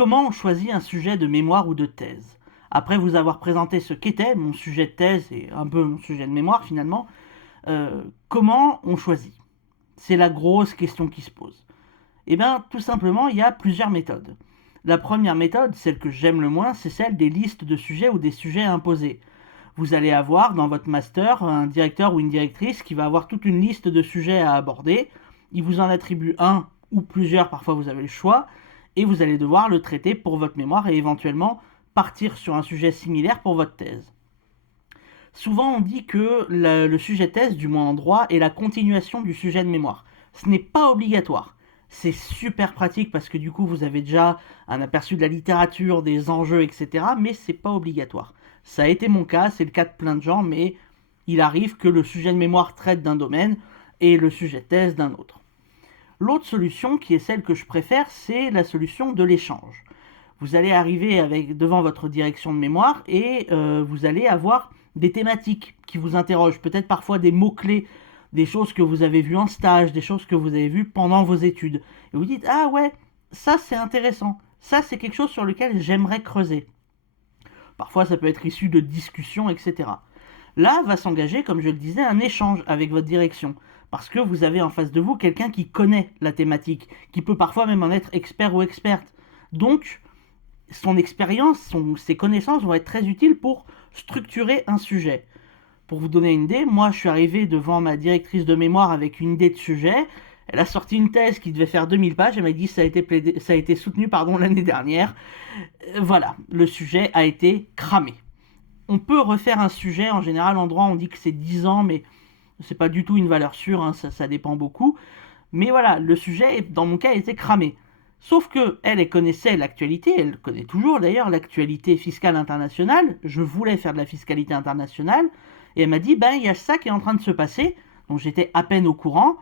Comment on choisit un sujet de mémoire ou de thèse? Après vous avoir présenté ce qu'était mon sujet de thèse et un peu mon sujet de mémoire finalement, comment on choisit? C'est la grosse question qui se pose. Eh bien, tout simplement, il y a plusieurs méthodes. La première méthode, celle que j'aime le moins, c'est celle des listes de sujets ou des sujets imposés. Vous allez avoir dans votre master un directeur ou une directrice qui va avoir toute une liste de sujets à aborder. Il vous en attribue un ou plusieurs, parfois vous avez le choix, et vous allez devoir le traiter pour votre mémoire et éventuellement partir sur un sujet similaire pour votre thèse. Souvent on dit que le sujet thèse, du moins en droit, est la continuation du sujet de mémoire. Ce n'est pas obligatoire. C'est super pratique parce que du coup vous avez déjà un aperçu de la littérature, des enjeux, etc. Mais c'est pas obligatoire. Ça a été mon cas, c'est le cas de plein de gens, mais il arrive que le sujet de mémoire traite d'un domaine et le sujet de thèse d'un autre. L'autre solution, qui est celle que je préfère, c'est la solution de l'échange. Vous allez arriver devant votre direction de mémoire et vous allez avoir des thématiques qui vous interrogent, peut-être parfois des mots-clés, des choses que vous avez vues en stage, des choses que vous avez vues pendant vos études. Et vous dites, ah ouais, ça c'est intéressant, ça c'est quelque chose sur lequel j'aimerais creuser. Parfois ça peut être issu de discussions, etc. Là va s'engager, comme je le disais, un échange avec votre direction. Parce que vous avez en face de vous quelqu'un qui connaît la thématique, qui peut parfois même en être expert ou experte. Donc, son expérience, ses connaissances vont être très utiles pour structurer un sujet. Pour vous donner une idée, moi je suis arrivé devant ma directrice de mémoire avec une idée de sujet. Elle a sorti une thèse qui devait faire 2000 pages. Elle m'a dit ça a été soutenu l'année dernière. Voilà, le sujet a été cramé. On peut refaire un sujet, en général en droit on dit que c'est 10 ans, mais c'est pas du tout une valeur sûre, hein, ça dépend beaucoup. Mais voilà, le sujet, dans mon cas, était cramé. Sauf que elle connaissait l'actualité, elle connaît toujours d'ailleurs l'actualité fiscale internationale. Je voulais faire de la fiscalité internationale. Et elle m'a dit, ben il y a ça qui est en train de se passer. Donc j'étais à peine au courant.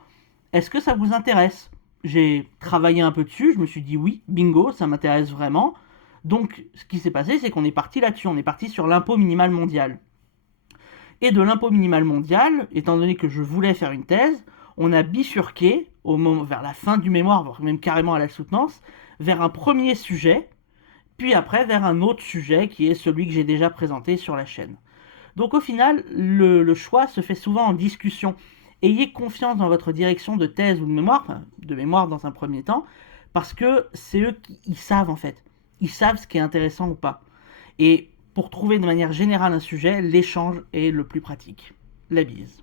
Est-ce que ça vous intéresse? J'ai travaillé un peu dessus, je me suis dit oui, bingo, ça m'intéresse vraiment. Donc ce qui s'est passé, c'est qu'on est parti là-dessus, on est parti sur l'impôt minimal mondial. Et de l'impôt minimal mondial, étant donné que je voulais faire une thèse, on a bifurqué, vers la fin du mémoire, voire même carrément à la soutenance, vers un premier sujet, puis après vers un autre sujet qui est celui que j'ai déjà présenté sur la chaîne. Donc au final, le choix se fait souvent en discussion. Ayez confiance dans votre direction de thèse ou de mémoire, enfin de mémoire dans un premier temps, parce que c'est eux qui savent en fait. Ils savent ce qui est intéressant ou pas. Et pour trouver de manière générale un sujet, l'échange est le plus pratique. La bise.